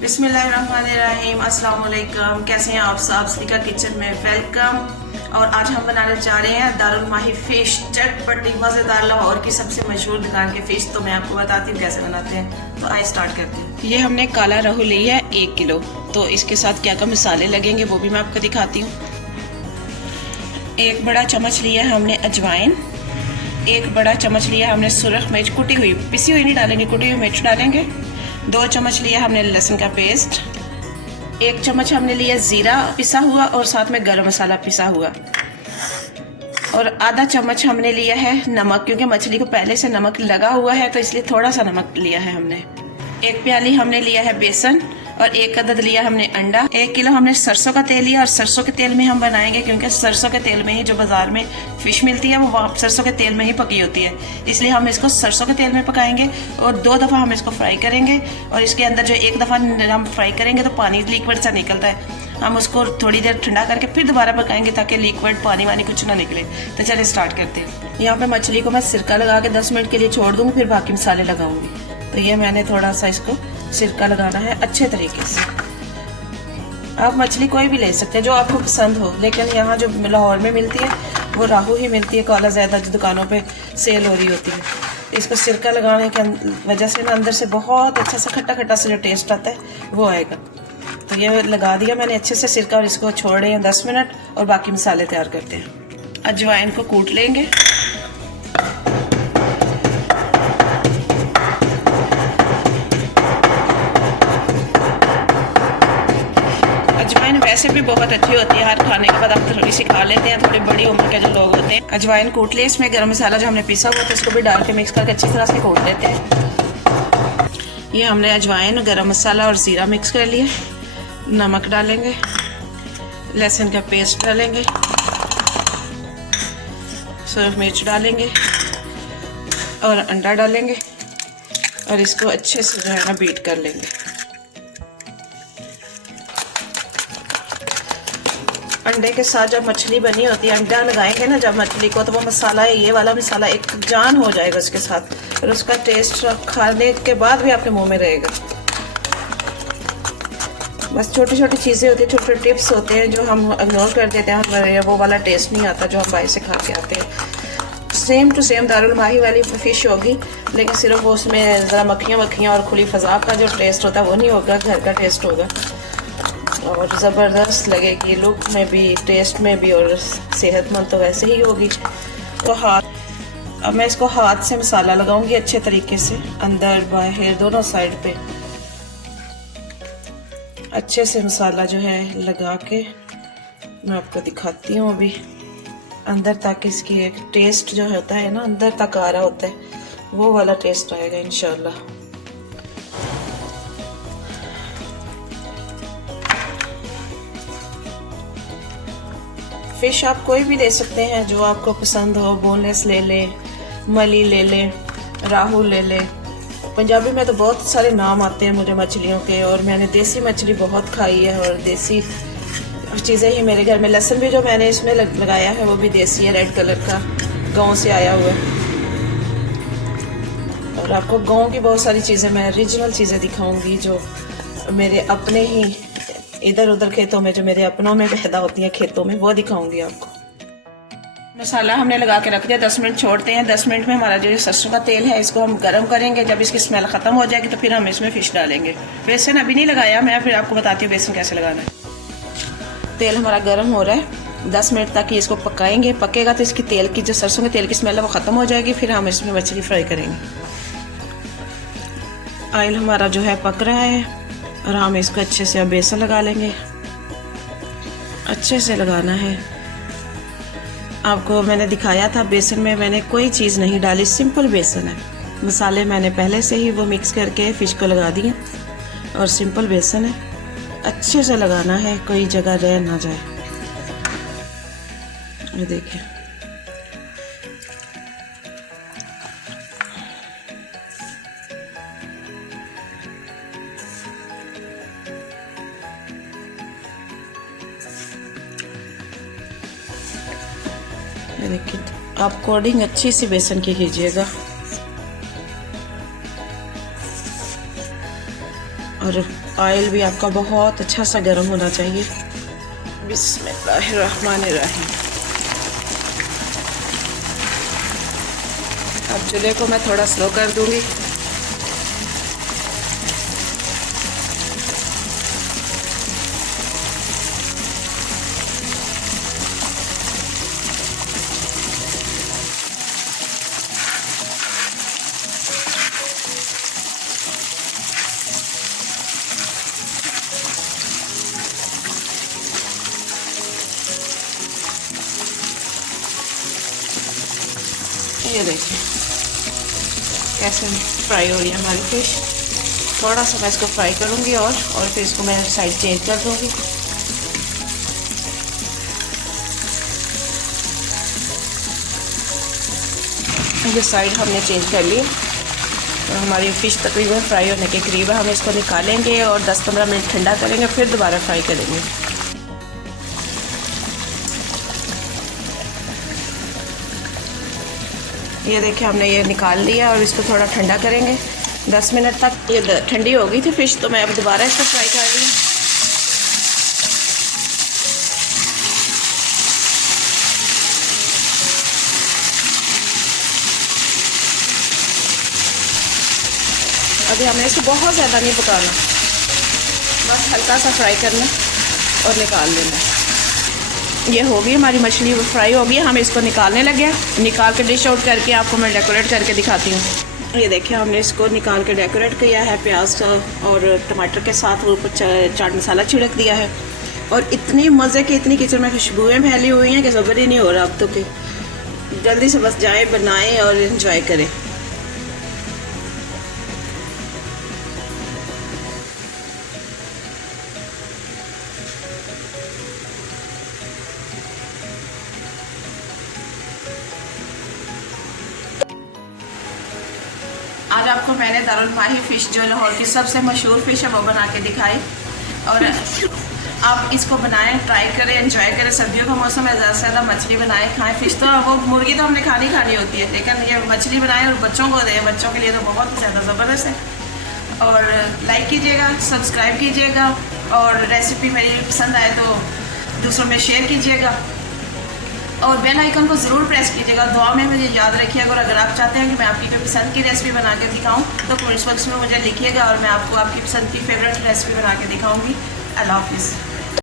बिस्मिल्लाहिर्रहमानिर्रहीम, अस्सलाम वालेकुम। कैसे हैं आप सब? सलीका किचन में वेलकम। और आज हम बनाने जा रहे हैं दारुल माही फ़िश, चटपटी मज़ेदार लाहौर की सबसे मशहूर दुकान के फ़िश। तो मैं आपको बताती हूँ कैसे बनाते हैं। तो आइए स्टार्ट करते हैं। ये हमने काला रहू ली है 1 किलो। तो इसके साथ क्या क्या मसाले लगेंगे वो भी मैं आपको दिखाती हूँ। 1 बड़ा चम्मच लिया है हमने अजवाइन। 1 बड़ा चम्मच लिया हमने सुरख मिर्च, कुटी हुई, पिसी हुई नहीं डालेंगे, कुटी हुई मिर्च डालेंगे। 2 चम्मच लिया हमने लहसुन का पेस्ट। 1 चम्मच हमने लिया ज़ीरा पिसा हुआ और साथ में गरम मसाला पिसा हुआ। और आधा चम्मच हमने लिया है नमक, क्योंकि मछली को पहले से नमक लगा हुआ है तो इसलिए थोड़ा सा नमक लिया है हमने। 1 प्याली हमने लिया है बेसन और 1 अदद लिया हमने अंडा। 1 किलो हमने सरसों का तेल लिया और सरसों के तेल में हम बनाएंगे, क्योंकि सरसों के तेल में ही जो बाजार में फ़िश मिलती है वो वहाँ सरसों के तेल में ही पकी होती है, इसलिए हम इसको सरसों के तेल में पकाएंगे। और 2 दफ़ा हम इसको फ्राई करेंगे और इसके अंदर जो 1 दफ़ा हम फ्राई करेंगे तो पानी लिक्विड सा निकलता है, हम उसको थोड़ी देर ठंडा करके फिर दोबारा पकाएंगे ताकि लिक्विड पानी वानी कुछ ना निकले। तो चलिए स्टार्ट करते हैं। यहाँ पे मछली को मैं सिरका लगा के 10 मिनट के लिए छोड़ दूँगी, फिर बाकी मसाले लगाऊंगी। तो ये मैंने थोड़ा सा इसको सिरका लगाना है अच्छे तरीके से। आप मछली कोई भी ले सकते हैं जो आपको पसंद हो, लेकिन यहाँ जो लाहौर में मिलती है वो राहू ही मिलती है, काला ज़्यादा जो दुकानों पे सेल हो रही होती है। इसको सिरका लगाने के वजह से ना अंदर से बहुत अच्छा सा खट्टा खट्टा सा जो टेस्ट आता है वो आएगा। तो ये लगा दिया मैंने अच्छे से सिरका और इसको छोड़ रहे हैं 10 मिनट और बाकी मसाले तैयार करते हैं। अजवाइन को कूट लेंगे। अजवाइन वैसे भी बहुत अच्छी होती है, हर खाने के बाद आप थोड़ी सी खा लेते हैं, थोड़ी बड़ी उम्र के जो लोग होते हैं। अजवाइन कूट ले, इसमें गरम मसाला जो हमने पीसा हुआ था इसको भी डाल के मिक्स करके अच्छी तरह से कूट लेते हैं। ये हमने अजवाइन, गरम मसाला और ज़ीरा मिक्स कर लिया। नमक डालेंगे, लहसुन का पेस्ट डालेंगे, सुरख मिर्च डालेंगे और अंडा डालेंगे और इसको अच्छे से जो है ना बीट कर लेंगे। अंडे के साथ जब मछली बनी होती है, अंडा लगाएंगे ना जब मछली को, तो वो मसाला, ये वाला मसाला एक जान हो जाएगा उसके साथ, और उसका टेस्ट खाने के बाद भी आपके मुंह में रहेगा। बस छोटी छोटी चीज़ें होती हैं, छोटे छोटे टिप्स होते हैं जो हम इग्नोर कर देते हैं, हमारे वो वाला टेस्ट नहीं आता जो हम बाहर से खा के आते हैं। सेम टू सेम दारुल माही वाली फ़िश होगी, लेकिन सिर्फ वो उसमें ज़रा मक्खियाँ और खुली फ़ज़ा का जो टेस्ट होता है वो नहीं होगा, घर का टेस्ट होगा और ज़बरदस्त लगेगी, लुक में भी, टेस्ट में भी, और सेहतमंद तो वैसे ही होगी। तो अब मैं इसको हाथ से मसाला लगाऊंगी अच्छे तरीके से, अंदर बाहर दोनों साइड पे अच्छे से मसाला जो है लगा के मैं आपको दिखाती हूँ अभी अंदर तक। इसकी एक टेस्ट जो होता है ना, अंदर तक आ रहा होता है, वो वाला टेस्ट आएगा इंशाल्लाह। फ़िश आप कोई भी ले सकते हैं जो आपको पसंद हो, बोनलेस ले लें, मली ले लें, राहू ले लें। पंजाबी में तो बहुत सारे नाम आते हैं मुझे मछलियों के, और मैंने देसी मछली बहुत खाई है और देसी चीज़ें ही मेरे घर में। लहसुन भी जो मैंने इसमें लगाया है वो भी देसी है, रेड कलर का, गांव से आया हुआ है। और आपको गांव की बहुत सारी चीज़ें, मैं ओरिजिनल चीज़ें दिखाऊंगी जो मेरे अपने ही इधर उधर खेतों में, जो मेरे अपनों में पैदा होती हैं खेतों में, वो दिखाऊंगी आपको। मसाला हमने लगा के रख दिया, 10 मिनट छोड़ते हैं। 10 मिनट में हमारा जो सरसों का तेल है इसको हम गर्म करेंगे। जब इसकी स्मेल ख़त्म हो जाएगी तो फिर हम इसमें फ़िश डालेंगे। बेसन अभी नहीं लगाया मैं, फिर आपको बताती हूँ बेसन कैसे लगाना है। तेल हमारा गर्म हो रहा है, 10 मिनट तक इसको पकाएंगे। पकेगा तो इसकी तेल की जो सरसों के तेल की स्मेल है वो ख़त्म हो जाएगी, फिर हम इसमें मछली फ्राई करेंगे। ऑयल हमारा जो है पक रहा है और हम इसको अच्छे से अब बेसन लगा लेंगे, अच्छे से लगाना है। आपको मैंने दिखाया था बेसन में मैंने कोई चीज़ नहीं डाली, सिंपल बेसन है। मसाले मैंने पहले से ही वो मिक्स करके फ़िश को लगा दिए और सिंपल बेसन है, अच्छे से लगाना है, कोई जगह रह ना जाए। ये देखिए, देखिए आप कोडिंग अच्छी सी बेसन की कीजिएगा। और ऑयल भी आपका बहुत अच्छा सा गर्म होना चाहिए। बिस्मिल्लाहिर्रहमानिर्रहीम। अब चूल्हे को मैं थोड़ा स्लो कर दूंगी। ये देखिए कैसे फ्राई हो रही है हमारी फिश। थोड़ा सा मैं इसको फ्राई करूँगी और फिर इसको मैं साइड चेंज कर दूँगी। ये साइड हमने चेंज कर ली और हमारी फ़िश तकरीबन फ्राई होने के करीब है। हम इसको निकालेंगे और 10-15 मिनट ठंडा करेंगे, फिर दोबारा फ्राई करेंगे। ये देखिए हमने ये निकाल लिया और इसको थोड़ा ठंडा करेंगे 10 मिनट तक। ये ठंडी हो गई थी फ़िश, तो मैं अब दोबारा इसको फ्राई कर रही हूँ। अभी हमें इसको बहुत ज़्यादा नहीं पकाना, बस हल्का सा फ्राई करना और निकाल लेना। ये होगी हमारी मछली फ्राई होगी। हम इसको निकालने लगे हैं। निकाल के डिश आउट करके आपको मैं डेकोरेट करके दिखाती हूँ। ये देखिए हमने इसको निकाल के डेकोरेट किया है प्याज और टमाटर के साथ, ऊपर चाट मसाला छिड़क दिया है। और इतनी मज़े की, इतनी किचन में खुशबुएँ फैली हुई हैं कि सब्र ही नहीं हो रहा अब तो कि जल्दी से बस जाएँ, बनाएँ और इन्जॉय करें। आज आपको मैंने दारुल माही फ़िश जो लाहौर की सबसे मशहूर फ़िश है वो बना के दिखाई। और आप इसको बनाएं, ट्राई करें, एंजॉय करें। सर्दियों का मौसम है, ज़्यादा से ज़्यादा मछली बनाएं, खाएं। फ़िश तो वो मुर्गी तो हमने खानी होती है, लेकिन ये मछली बनाएं और बच्चों को दें। बच्चों के लिए तो बहुत ज़्यादा ज़बरदस्त है। और लाइक कीजिएगा, सब्सक्राइब कीजिएगा और रेसिपी मेरी पसंद आए तो दूसरों में शेयर कीजिएगा और बेल आइकन को ज़रूर प्रेस कीजिएगा। दुआ में मुझे याद रखिएगा। और अगर आप चाहते हैं कि मैं आपकी कोई पसंद की रेसिपी बना के दिखाऊं तो कमेंट्स बॉक्स में मुझे लिखिएगा और मैं आपको आपकी पसंद की फेवरेट रेसिपी बना के दिखाऊंगी। अल्लाह हाफिज़।